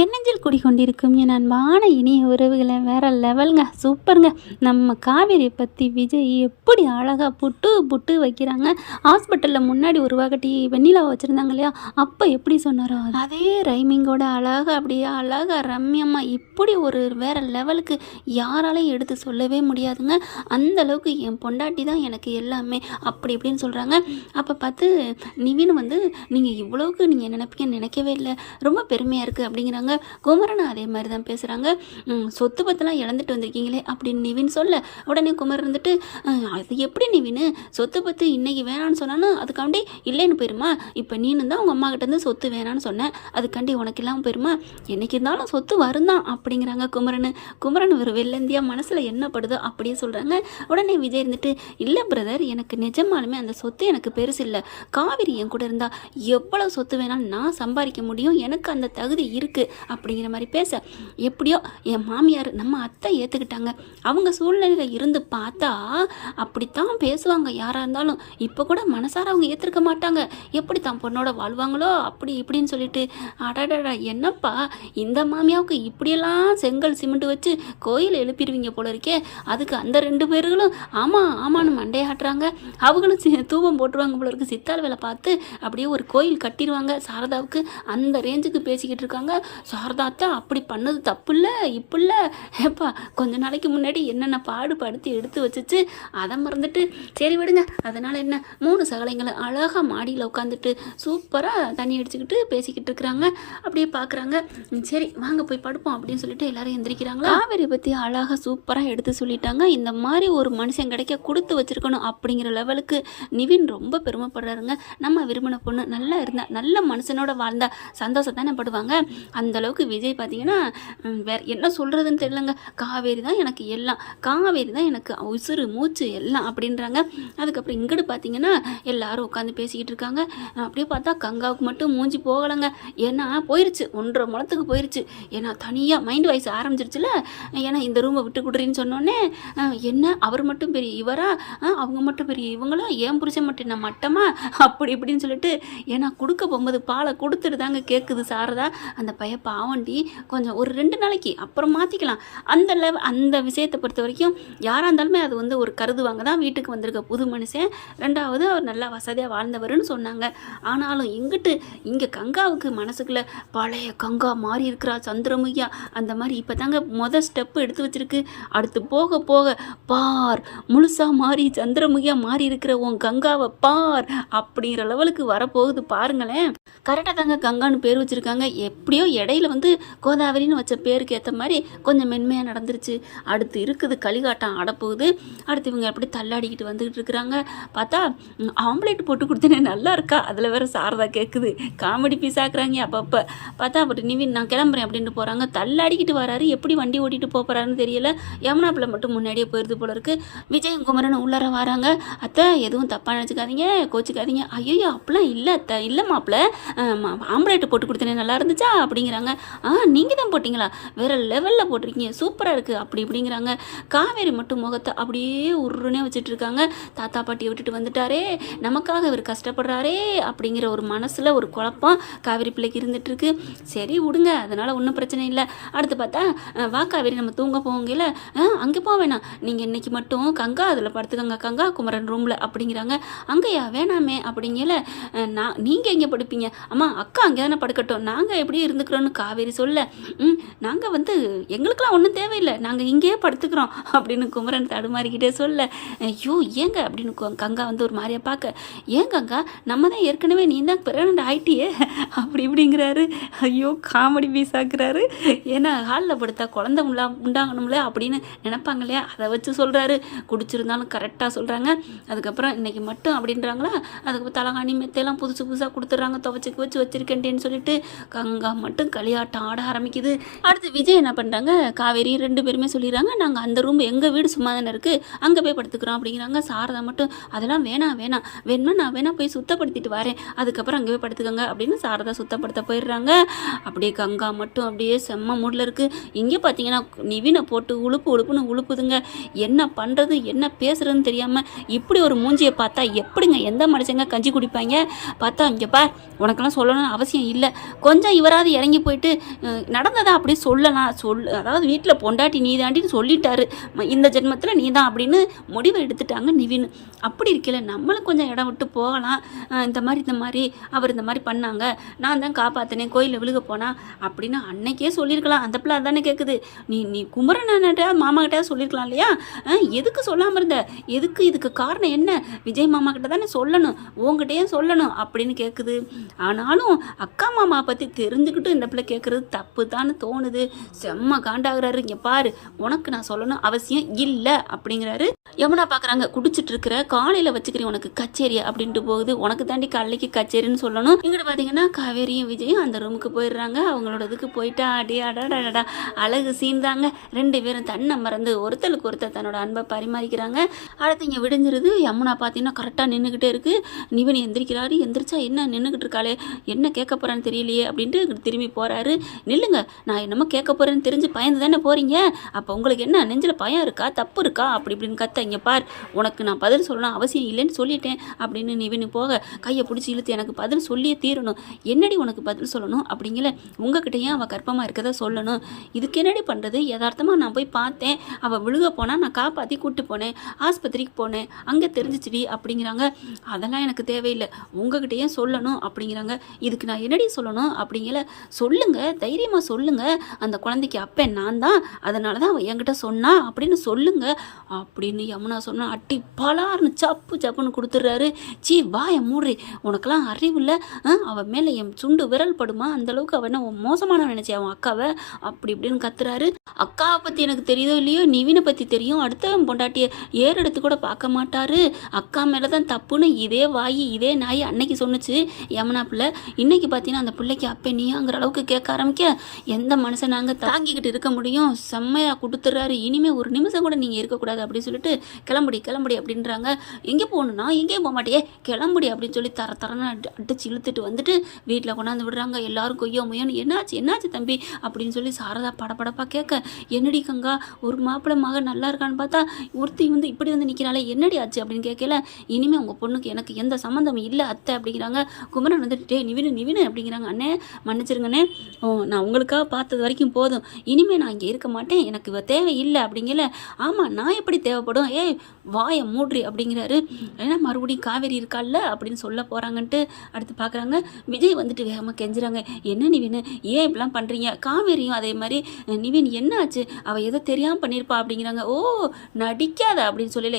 எண்ணெஞ்சில் குடிக்கொண்டிருக்கும் என் அன்பான இனிய உறவுகளை வேற லெவலுங்க, சூப்பருங்க. நம்ம காவேரி பற்றி விஜய் எப்படி அழகாக புட்டு புட்டு வைக்கிறாங்க. ஹாஸ்பிட்டலில் முன்னாடி ஒரு வகட்டி வெண்ணிலாவை வச்சுருந்தாங்க இல்லையா, அப்போ எப்படி சொன்னாரோ அதே ரைமிங்கோட அழகாக அப்படியே அழகாக ரம்யமாக இப்படி ஒரு வேற லெவலுக்கு யாராலையும் எடுத்து சொல்லவே முடியாதுங்க. அந்த அளவுக்கு என் பொண்டாட்டி தான் எனக்கு எல்லாமே அப்படி இப்படின்னு சொல்கிறாங்க. அப்போ பார்த்து நிவின் வந்து நீங்கள் இவ்வளோவுக்கு நீங்கள் நினைப்பீங்கன்னு நினைக்கவே இல்லை, ரொம்ப பெருமையாக இருக்குது அப்படிங்கிறாங்க. குமரன் அதே மாதிரி தான் பேசுகிறாங்க. சொத்து பத்தெல்லாம் இழந்துட்டு வந்திருக்கீங்களே அப்படின்னு நிவின் சொல்ல, உடனே குமரன் இருந்துட்டு அது எப்படி நிவின் சொத்து பத்து இன்னைக்கு வேணான்னு சொன்னான்னு அதுக்காண்டி இல்லைன்னு போயிருமா? இப்போ நீனு தான் உங்கள் அம்மா கிட்டேருந்து சொத்து வேணான்னு சொன்னேன், அதுக்காண்டி உனக்கு இல்லாமல் போயிருமா? என்னைக்கு இருந்தாலும் சொத்து வருந்தான் அப்படிங்கிறாங்க குமரன் ஒரு வெள்ளந்தியா மனசில் என்ன படுதோ அப்படியே சொல்கிறாங்க. உடனே விஜய் இருந்துட்டு இல்லை பிரதர், எனக்கு நிஜமாலுமே அந்த சொத்து எனக்கு பெருசு இல்லை. காவிரி என் கூட இருந்தால் எவ்வளோ சொத்து வேணாலும் நான் சம்பாதிக்க முடியும், எனக்கு அந்த தகுதி இருக்குது அப்படிங்கிற மாதிரி பேச, எப்படியோ என் மாமியார் நம்ம அத்தை ஏற்றுக்கிட்டாங்க. அவங்க சூழ்நிலையில் இருந்து பார்த்தா அப்படித்தான் பேசுவாங்க யாராக இருந்தாலும். இப்போ கூட மனசார அவங்க ஏற்றுக்க மாட்டாங்க, எப்படி தான் பொண்ணோட வாழ்வாங்களோ அப்படி இப்படின்னு சொல்லிட்டு. அடடா என்னப்பா இந்த மாமியாவுக்கு இப்படியெல்லாம் செங்கல் சிமெண்ட் வச்சு கோயில் எழுப்பிடுவீங்க போல இருக்கே. அதுக்கு அந்த ரெண்டு பேர்களும் ஆமாம் ஆமான்னு மண்டையாட்டுறாங்க. அவங்களும் தூபம் போட்டுருவாங்க போல இருக்கு. சித்தாள் வேலை பார்த்து அப்படியே ஒரு கோயில் கட்டிடுவாங்க சாரதாவுக்கு. அந்த ரேஞ்சுக்கு பேசிக்கிட்டு இருக்காங்க. சாரதாத்தா அப்படி பண்ணது தப்பு இல்லை இப்போ இல்லை, ஏப்பா கொஞ்ச நாளைக்கு முன்னாடி என்னென்ன பாடுபடுத்தி எடுத்து வச்சுச்சு, அதை மறந்துட்டு சரி விடுங்க. அதனால் என்ன, 3 சகலைங்களை அழகாக மாடியில் உட்காந்துட்டு சூப்பராக தண்ணி அடிச்சுக்கிட்டு பேசிக்கிட்டு இருக்கிறாங்க. அப்படியே பார்க்குறாங்க. சரி வாங்க போய் படுப்போம் அப்படின்னு சொல்லிட்டு எல்லாரும் எந்திரிக்கிறாங்களா. காவேரி பற்றி அழகாக சூப்பராக எடுத்து சொல்லிட்டாங்க. இந்த மாதிரி ஒரு மனுஷன் கிடைக்க கொடுத்து வச்சிருக்கணும் அப்படிங்கிற லெவலுக்கு நிவின் ரொம்ப பெருமைப்படுறாருங்க. நம்ம விரும்பின பொண்ணு நல்லா இருந்தா, நல்ல மனுஷனோட வாழ்ந்தா சந்தோஷம் தானே படுவாங்க. அந்த அளவுக்கு விஜய் பார்த்தீங்கன்னா வேறு என்ன சொல்கிறதுன்னு தெரியலங்க. காவேரி தான் எனக்கு எல்லாம், காவேரி தான் எனக்கு உசுறு மூச்சு எல்லாம் அப்படின்றாங்க. அதுக்கப்புறம் இங்கிட்டு பார்த்தீங்கன்னா எல்லாரும் உட்காந்து பேசிக்கிட்டு இருக்காங்க. அப்படியே பார்த்தா கங்காவுக்கு மட்டும் மூஞ்சி போகலைங்க. ஏன்னா போயிருச்சு, 1.5 முழத்துக்கு போயிருச்சு. ஏன்னா தனியாக மைண்ட் வாய்ஸ் ஆரம்பிச்சிருச்சுல. ஏன்னா இந்த ரூமை விட்டு கொடுறீன்னு சொன்னோன்னே என்ன அவர் மட்டும் பெரிய இவரா, அவங்க மட்டும் பெரிய இவங்களா, ஏன் புருஷன் மட்டும் என்ன மட்டமா அப்படி இப்படின்னு சொல்லிட்டு. ஏன்னா கொடுக்க போகும்போது பாலை கொடுத்துட்டு தாங்க கேட்குது சாரதா. அந்த பைய பாவண்டி கொஞ்சம் ஒரு 2 நாளைக்கு அப்புறம் மாற்றிக்கலாம். அந்த விஷயத்தை பொறுத்த வரைக்கும் யாராக இருந்தாலுமே அது வந்து ஒரு கருதுவாங்க தான். வீட்டுக்கு வந்திருக்க புது மனுஷன், 2வது அவர் நல்லா வசதியாக வாழ்ந்தவர்னு சொன்னாங்க. ஆனாலும் இங்கே கங்காவுக்கு மனசுக்குள்ள பழைய கங்கா மாறி இருக்கிறா சந்திரமுய்யா. அந்த மாதிரி இப்போ தாங்க மொதல் ஸ்டெப்பு எடுத்து வச்சிருக்கு. அடுத்து போக போக பார் முழுசாக மாறி சந்திரமுய்யா மாறி இருக்கிற உன் கங்காவை பார் அப்படிங்கிற லெவலுக்கு வரப்போகுது பாருங்களேன். கரெக்டாக தாங்க கங்கான்னு பேர் வச்சுருக்காங்க. எப்படியோ இடையில வந்து கோதாவரின்னு வச்ச பேருக்கு ஏற்ற மாதிரி கொஞ்சம் மென்மையாக நடந்துருச்சு. அடுத்து இருக்குது களிகாட்டம் ஆடப்போகுது. அடுத்து இவங்க அப்படி தள்ளாடிக்கிட்டு வந்துக்கிட்டு இருக்கிறாங்க. பார்த்தா ஆம்லேட் போட்டு கொடுத்தேனே நல்லா இருக்கா, அதில் வேறு சாரதா கேட்குது. காமெடி பீஸ் ஆக்குறாங்க அப்பப்போ. பார்த்தா அப்படி நிவின் நான் கிளம்புறேன் அப்படின்ட்டு போகிறாங்க. தள்ளாடிக்கிட்டு வராரு, எப்படி வண்டி ஓட்டிகிட்டு போகிறாருன்னு தெரியல. யமுனாப்பில் மட்டும் முன்னாடியே போயிடுது போல இருக்குது. விஜயும் குமரன் உள்ளார வராங்க. அத்தை எதுவும் தப்பாக நினச்சிக்காதீங்க, கோச்சிக்காதீங்க. ஐயோ அப்படிலாம் இல்லை அத்தை, இல்லை மாப்பிள்ள, ஆம்லேட் போட்டு கொடுத்தேனே நல்லா இருந்துச்சா அப்படிங்கிறாங்க. நீங்கள் தான் போட்டிங்களா, வேறு லெவலில் போட்டிருக்கீங்க, சூப்பராக இருக்குது அப்படி இப்படிங்கிறாங்க. காவேரி மட்டும் முகத்தை அப்படியே உருன்னே வச்சுட்டு இருக்காங்க. தாத்தா பாட்டியை விட்டுட்டு வந்துட்டாரே, நமக்காக இவர் கஷ்டப்படுறாரே அப்படிங்கிற ஒரு மனசில் ஒரு குழப்பம் காவேரி பிள்ளைக்கு இருந்துகிட்ருக்கு. சரி விடுங்க, அதனால் ஒன்றும் பிரச்சனை இல்லை. அடுத்து பார்த்தா வா காவேரி நம்ம தூங்க போவங்கல்ல, அங்கே போக வேணாம், நீங்கள் இன்றைக்கி மட்டும் கங்கா அதில் படுத்துக்கங்க, கங்கா குமரன் ரூமில் அப்படிங்கிறாங்க. அங்கேயா வேணாமே அப்படிங்கல. நீங்கள் எங்கே படுப்பீங்க? அம்மா அக்கா அங்கே தானே படுக்கட்டும், நாங்கள் எப்படி இருந்துக்கிறோன்னு காவேரி சொல்ல, நாங்கள் வந்து எங்களுக்கெல்லாம் ஒன்றும் தேவையில்லை, நாங்கள் இங்கேயே படுத்துக்கிறோம் அப்படின்னு குமரன் தடுமாறிக்கிட்டே சொல்ல, ஐயோ ஏங்க அப்படின்னு கங்கா வந்து ஒரு மாதிரியா பார்க்க, ஏன் கங்கா நம்ம தான் ஏற்கனவே நீ தான் பிரெக்னன்ட் ஆகிட்டியே அப்படி இப்படிங்கிறாரு. ஐயோ காமெடி பீஸ் ஆக்குறாரு. ஏன்னா ஹாலில் படுத்தா குழந்தை உண்டாகணும்ல அப்படின்னு நினைப்பாங்க இல்லையா, அதை வச்சு சொல்கிறாரு. குடிச்சிருந்தாலும் கரெக்டாக சொல்கிறாங்க. அதுக்கப்புறம் இன்றைக்கி மட்டும் அப்படின்றாங்களா, அதுக்கப்புறம் தலகாணி மெத்தையெல்லாம் புதுசாக கொடுத்துட்றாங்க, துவச்சி வச்சுருக்கேன்டேன்னு சொல்லிட்டு கங்கா மட்டும் களியாட்டம் ஆட ஆரம்பிக்குது. அடுத்து விஜய் என்ன பண்ணுறாங்க, காவேரி 2 பேருமே சொல்லிடுறாங்க, நாங்கள் அந்த ரூம் எங்கள் வீடு சும்மா தானே இருக்குது, அங்கே போய் படுத்துக்கிறோம் அப்படிங்கிறாங்க. சாரதா மட்டும் அதெல்லாம் வேணாம் நான் வேணா போய் சுத்தப்படுத்திட்டு வரேன், அதுக்கப்புறம் அங்கே போய் படுத்துக்கோங்க அப்படின்னு சாரதா சுத்தப்படுத்த போயிடுறாங்க. அப்படியே கங்கா மட்டும் அப்படியே செம்ம மூடில் இருக்குது. இங்கே பார்த்தீங்கன்னா நிவினை போட்டு உழுப்புன்னு உழுப்புதுங்க. என்ன பண்ணுறது என்ன பேசுகிறதுன்னு தெரியாமல் இப்படி ஒரு மூஞ்சியை பார்த்தா எப்படிங்க எந்த மனுஷங்க கஞ்சி குடிப்பாங்க. பார்த்தா இங்கே பார், உனக்கெல்லாம் சொல்லணும்னு அவசியம் இல்லை, கொஞ்சம் இவராது இறங்கி போயிட்டு நடந்ததா அப்படி சொல்லலாம் அதாவது வீட்டில் பொண்டாட்டி நீ தாண்டின்னு சொல்லிட்டாரு, இந்த ஜென்மத்தில் நீ தான் அப்படின்னு முடிவை எடுத்துட்டாங்க நிவின். அப்படி இருக்கல நம்மளும் கொஞ்சம் இடம் விட்டு போகலாம். இந்த மாதிரி அவர் இந்த மாதிரி பண்ணாங்க, நான் தான் காப்பாற்றினேன், கோயிலில் விழுக போனா அப்படின்னு அன்னைக்கே சொல்லியிருக்கலாம். அந்த பிள்ளை அதானே கேட்குது. நீ குமரன்கிட்ட மாமா கிட்ட சொல்லியிருக்கலாம் இல்லையா? எதுக்கு சொல்லாமல் இருந்த? எதுக்கு? இதுக்கு காரணம் என்ன? விஜய் மாமா கிட்ட தானே சொல்லணும், உங்ககிட்டயே சொல்லணும் அப்படின்னு கேட்குது. ஆனாலும் அக்கா மாமா பற்றி தெரிஞ்சுக்கிட்டு இந்த பிள்ளை கேட்குறது தப்பு தானே தோணுது. செம்ம காண்டாகிறாரு. இங்கே பாரு, உனக்கு நான் சொல்லணும் அவசியம் இல்லை அப்படிங்கிறாரு. யமுனா பார்க்குறாங்க, குடிச்சிட்டு இருக்கிற, காலையில் வச்சுக்கிறேன் உனக்கு கச்சேரி அப்படின்ட்டு போகுது. உனக்கு தாண்டி காலைக்கு கச்சேரின்னு சொல்லணும். இங்கிட்ட பார்த்தீங்கன்னா காவேரியும் விஜயும் அந்த ரூமுக்கு போயிடுறாங்க. அவங்களோட இதுக்கு போயிட்டா அடி அடாடா அழகு சீன் தாங்க. 2 பேரும் தன்னை மறந்து ஒருத்தருக்கு ஒருத்தர் தன்னோட அன்பை பரிமாறிக்கிறாங்க. அடுத்து இங்கே விடிஞ்சிருது. யமுனா பார்த்தீங்கன்னா கரெக்டாக நின்றுக்கிட்டே இருக்கு. நிவின் எந்திரிக்கிறாரு. எந்திரிச்சா என்ன நின்றுக்கிட்டு இருக்காளே, என்ன கேட்க போகிறான்னு தெரியலையே அப்படின்ட்டு திரும்பி போகிறாரு. நில்லுங்க, நான் என்னமோ கேட்க போகிறேன்னு தெரிஞ்சு பயந்து தானே போகிறீங்க, அப்போ உங்களுக்கு என்ன நெஞ்சில் பயம் இருக்கா, தப்பு இருக்கா அப்படி இப்படின்னு கத்த. இங்கே பார், உனக்கு நான் பதில் சொல்லணும் அவசியம் இல்லைன்னு சொல்லிட்டேன் அப்படின்னு நிவின் போக கையை பிடிச்சி இழுத்து, எனக்கு பதில் சொல்லியே தீரணும். என்னடி உனக்கு பதில் சொல்லணும் அப்படிங்கல, உங்ககிட்டயும் அவள் கர்ப்பமாக இருக்கதை சொல்லணும். இதுக்கு என்னடி பண்ணுறது? யதார்த்தமாக நான் போய் பார்த்தேன், அவள் விழுக போனால் நான் காப்பாற்றி கூப்பிட்டு போனேன், ஆஸ்பத்திரிக்கு போனேன், அங்கே தெரிஞ்சிச்சுடி அப்படிங்கிறாங்க. அதெல்லாம் எனக்கு தேவையில்லை, உங்ககிட்டயும் சொல்லணும் அப்படிங்கிறாங்க. இதுக்கு நான் என்னடி சொல்லணும் அப்படிங்கல, சொல்லுங்க, தைரியமாக சொல்லுங்க, அந்த குழந்தைக்கு அப்பேன் நான் தான், அதனால தான் அவள் என்கிட்ட சொன்னா அப்படின்னு சொல்லுங்க அப்படின்னு யமுனா சொன்னா. அட்டி பலார்னு சப்புன்னு கொடுத்துட்றாரு. சீ வாய மூடி, உனக்கெல்லாம் அறிவு இல்லை, அவன் மேலே என் சுண்டு விரல் படுமா, அந்தளவுக்கு அவன் என்ன மோசமான நினைச்சேன் அவன் அக்காவை அப்படி இப்படின்னு கத்துறாரு. அக்காவை பற்றி எனக்கு தெரியுதோ இல்லையோ, நிவினை பற்றி தெரியும். அடுத்தவன் பொண்டாட்டியை ஏறெடுத்து கூட பார்க்க மாட்டாரு. அக்கா மேலே தான் தப்புன்னு இதே வாயி இதே நாய் அன்னைக்கு சொன்னுச்சு யமுனா பிள்ளை. இன்னைக்கு பார்த்தீங்கன்னா அந்த பிள்ளைக்கு அப்பே நீங்கிற அளவுக்கு கேட்க ஆரம்பிக்க, எந்த மனுஷன் நாங்கள் தாங்கிக்கிட்டு இருக்க முடியும்? செம்மையாக கொடுத்துட்றாரு. இனிமேல் ஒரு நிமிஷம் கூட நீங்கள் இருக்கக்கூடாது அப்படின்னு சொல்லிட்டு கிளம்புடி அப்படின்றாங்க. எங்கே போகணுன்னா எங்கேயும் போக மாட்டேயே, கிளம்புடி அப்படின்னு சொல்லி தரன்னு அடிச்சு இழுத்துட்டு வந்துட்டு வீட்டில் கொண்டாந்து விடுறாங்க. எல்லாரும் கொய்யோ முயோன்னு, என்னாச்சு தம்பி அப்படின்னு சொல்லி சாரதா படப்படப்பாக கேட்க, என்னடி கங்கா, ஒரு மாப்பிள்ளை மகன் நல்லா இருக்கான்னு பார்த்தா ஒருத்தி வந்து இப்படி வந்து நிற்கிறாளே, என்னடி ஆச்சு அப்படின்னு கேட்கல. இனிமேல் உங்கள் பொண்ணுக்கு எனக்கு எந்த சம்மந்தமும் இல்லை அத்தை அப்படிங்கிறாங்க. குமரன் வந்துட்டு, டே நிவினு அப்படிங்கிறாங்க. அண்ணே மன்னிச்சிருங்கண்ணே, நான் உங்களுக்காக பார்த்தது வரைக்கும் போதும், இனிமேல் நான் இங்கே இருக்க மாட்டேன், எனக்கு இவ தேவையில்லை அப்படிங்கல. ஆமாம், நான் எப்படி தேவைப்படும், வாயை மூட்ரி அப்படிங்கிறாரு. ஏன்னா மறுபடியும் காவேரி இருக்கால்ல அப்படின்னு சொல்ல போகிறாங்கன்ட்டு அடுத்து பார்க்குறாங்க. விஜய் வந்துட்டு வேகமாக கெஞ்சுறாங்க, என்ன நிவின் ஏன் இப்படிலாம் பண்ணுறீங்க? காவேரியும் அதே மாதிரி, நிவின் என்ன ஆச்சு, அவள் எதோ தெரியாமல் பண்ணியிருப்பா அப்படிங்கிறாங்க. ஓ நடிக்காத அப்படின்னு சொல்லல,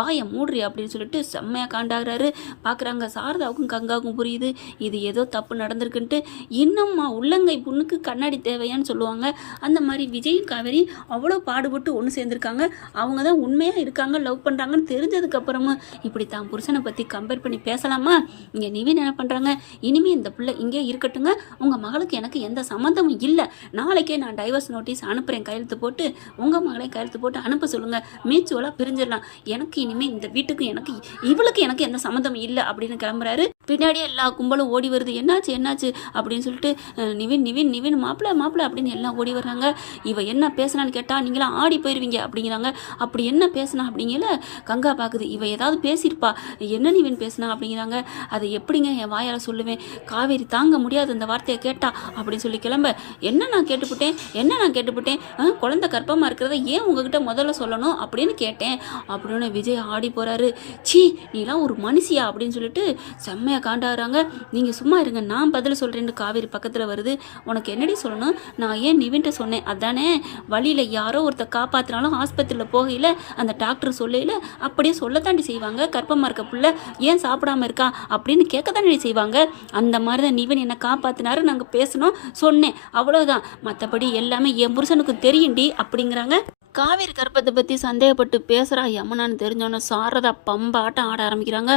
வாயை மூட்ரி அப்படின்னு சொல்லிட்டு செம்மையாக காண்டாகிறாரு. பார்க்குறாங்க, சாரதாவுக்கும் கங்காவுக்கும் புரியுது இது ஏதோ தப்பு நடந்திருக்குன்ட்டு. இன்னும்மா உள்ளங்கை புண்ணுக்கு கண்ணாடி தேவையான்னு சொல்லுவாங்க. அந்த மாதிரி விஜயும் காவேரி அவ்வளோ பாடுபட்டு ஒன்று சேர்ந்துருக்காங்க. அவங்க தான் உண்மையாக இருக்காங்க, லவ் பண்ணுறாங்கன்னு தெரிஞ்சதுக்கப்புறமா இப்படி தான் புருஷனை பற்றி கம்பேர் பண்ணி பேசலாமா? இங்கே நிவின் என்ன பண்ணுறாங்க, இனிமேல் இந்த பிள்ளை இங்கே இருக்கட்டுங்க, உங்கள் மகளுக்கு எனக்கு எந்த சம்மந்தமும் இல்லை, நாளைக்கே நான் டைவர்ஸ் நோட்டீஸ் அனுப்புகிறேன், கையெழுத்து போட்டு உங்கள் மகளை கையெழுத்து போட்டு அனுப்ப சொல்லுங்கள், மியூச்சுவலாக பிரிஞ்சிடலாம், எனக்கு இனிமேல் இந்த வீட்டுக்கு இவளுக்கு எனக்கு எந்த சம்மந்தமும் இல்லை அப்படின்னு கிளம்புறாரு. பின்னாடியே எல்லா கும்பலும் ஓடி வருது. என்னாச்சு அப்படின்னு சொல்லிட்டு நிவின் மாப்பிள்ளை அப்படின்னு எல்லாம் ஓடி வர்றாங்க. இவ என்ன பேசுனான்னு கேட்டால் நீங்களாம் ஆடி போயிடுவீங்க அப்படிங்கிறாங்க. அப்படி என்ன பேசுனா அப்படிங்கல கங்கா பார்க்குது. இவ ஏதாவது பேசியிருப்பா, என்ன நிவின் பேசுனா அப்படிங்கிறாங்க. அதை எப்படிங்க என் வாயால் சொல்லுவேன், காவேரி தாங்க முடியாது அந்த வார்த்தையை கேட்டா அப்படின்னு சொல்லி கிளம்ப, என்ன நான் கேட்டுவிட்டேன், குழந்தை கர்ப்பமாக இருக்கிறத ஏன் உங்ககிட்ட முதல்ல சொல்லணும் அப்படின்னு கேட்டேன் அப்படின்னு விஜய் ஆடி போகிறாரு. சீ நீலாம் ஒரு மனுஷியா அப்படின்னு சொல்லிட்டு செம்மையாக காண்டாகிறாங்க. நீங்கள் சும்மா இருங்க, நான் பதில் சொல்கிறேன்னு காவேரி பக்கத்தில் வருது. உனக்கு என்னடி சொல்லணும், நான் ஏன் நிவின்ட்ட சொன்னேன் அதானே, வழியில் யாரோ ஒருத்தர் காப்பாற்றினாலும் ஆஸ்பத்திரியில் போகையில் அந்த டாக்டர் சொல்லையில் அப்படியே சொல்லத்தாண்டி செய்வாங்க, கர்ப்பமாக இருக்க புள்ள ஏன் சாப்பிடாம இருக்கா அப்படின்னு கேட்கத்தாண்டி செய்வாங்க. அந்த மாதிரி தான் நிவின் என்னை காப்பாற்றினாரு, நாங்கள் பேசணும் சொன்னேன், அவ்வளோதான், மற்றபடி எல்லாமே என் புருஷனுக்கு தெரியும்டி அப்படிங்கிறாங்க. காவேரி கர்ப்பத்தை பற்றி சந்தேகப்பட்டு பேசுகிறா யமுனான்னு தெரிஞ்சோன்னே சாரதா பம்பாட்டம் ஆட ஆரம்பிக்கிறாங்க.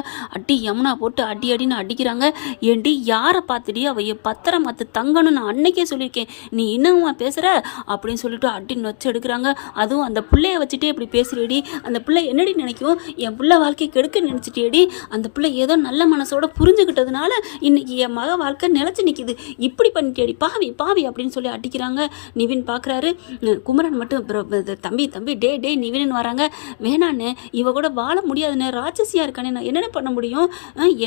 யமுனா போட்டு அடின்னு அடிக்கிறாங்க. ஏண்டி யாரை பார்த்துடி, அவ பத்திரம் மாற்று தங்கன்னு நான் அன்னைக்கே சொல்லியிருக்கேன், நீ இன்னுமா பேசுகிற அப்படின்னு சொல்லிட்டு அடி நொச்சு எடுக்கிறாங்க. அதுவும் அந்த பிள்ளைய வச்சுட்டே இப்படி பேசுகிறேடி, அந்த பிள்ளை என்னடி நினைக்கும், என் பிள்ளை வாழ்க்கை கெடுக்க நினச்சிட்டேடி, அந்த பிள்ளை ஏதோ நல்ல மனசோட புரிஞ்சுக்கிட்டதுனால இன்னைக்கு என் மக வாழ்க்கை நிலச்சி நிற்கிது, இப்படி பண்ணிட்டேடி பாவி அப்படின்னு சொல்லி அடிக்கிறாங்க. நிவின் பார்க்குறாரு. குமரன் மட்டும் தம்பி தம்பி டே டே நிவின்னு வராங்க. வேணாண்ணே, இவ கூட வாழ முடியாதுண்ணே, ராட்சசியாக இருக்கானே, நான் என்னென்ன பண்ண முடியும்?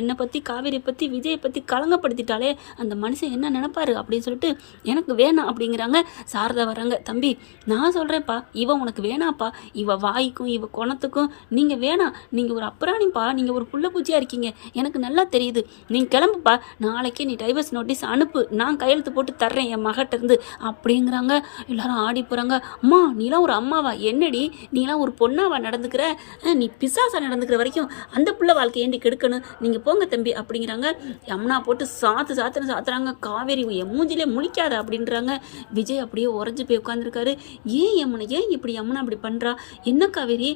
என்னை பற்றி காவேரியை பற்றி விஜயை பற்றி களங்கப்படுத்திட்டாலே அந்த மனுஷன் என்ன நினைப்பாரு அப்படின்னு சொல்லிட்டு எனக்கு வேணாம் அப்படிங்கிறாங்க. சாரதா வராங்க. தம்பி நான் சொல்கிறேன்ப்பா, இவன் உனக்கு வேணாப்பா, இவ வாய்க்கும் இவ குணத்துக்கும் நீங்கள் வேணாம், நீங்கள் ஒரு அப்புறாணிப்பா, நீங்கள் ஒரு புள்ள பூச்சியாக இருக்கீங்க, எனக்கு நல்லா தெரியுது, நீங்கள் கிளம்புப்பா, நாளைக்கே நீ டைவர்ஸ் நோட்டீஸ் அனுப்பு, நான் கையெழுத்து போட்டு தர்றேன் என் மகட்டிருந்து அப்படிங்கிறாங்க. எல்லாரும் ஆடி போகிறாங்க. அம்மா நீலாம் ஒரு அம்மாவா, என்னடி நீலாம் ஒரு பொண்ணாவா நடந்துக்கிற, நீ பிசாசா நடந்துக்கிற வரைக்கும் அந்த புள்ள வாழ்க்கை ஏண்டி கெடுக்கணும், நீங்கள் போங்க தம்பி அப்படிங்கிறாங்க. யமுனா போட்டு சாத்துறாங்க. காவேரி என் மூஞ்சிலே முழிக்காத அப்படின்றாங்க. விஜய் அப்படியே உறைஞ்சி போய் உட்காந்துருக்காரு. ஏன் யமுனா, ஏன் இப்படி யமுனா அப்படி பண்ணுறா, என்ன காவேரி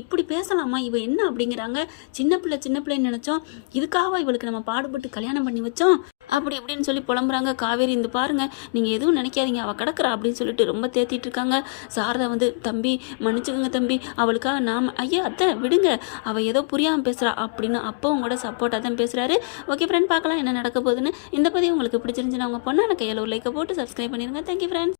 இப்படி பேசலாமா, இவ என்ன அப்படிங்கிறாங்க. சின்ன பிள்ளைன்னு நினச்சோம், இதுக்காக இவளுக்கு நம்ம பாடுபட்டு கல்யாணம் பண்ணி வச்சோம் அப்படி இப்படின்னு சொல்லி புலம்புறாங்க. காவேரி இந்த பாருங்க, நீங்கள் எதுவும் நினைக்காதீங்க, அவள் கிடக்குறா அப்படின்னு சொல்லிட்டு ரொம்ப தேத்திட்டு இருக்காங்க. சாரதா வந்து தம்பி மன்னிச்சுக்கோங்க தம்பி, அவளுக்காக நாம் ஐயா அத்தை விடுங்க, அவள் ஏதோ புரியாமல் பேசுகிறா அப்படின்னு அப்பவும் கூட சப்போர்ட்டாக தான் பேசுகிறாரு. ஓகே ஃப்ரெண்ட், பார்க்கலாம் என்ன நடக்க போகுதுன்னு. இந்த பதிவு உங்களுக்கு பிடிச்சிருந்துச்சுன்னா உங்கள் பொண்ணான கையில் ஒரு லைக்கை போட்டு சப்ஸ்கிரைப் பண்ணிடுங்க. Thank you friends.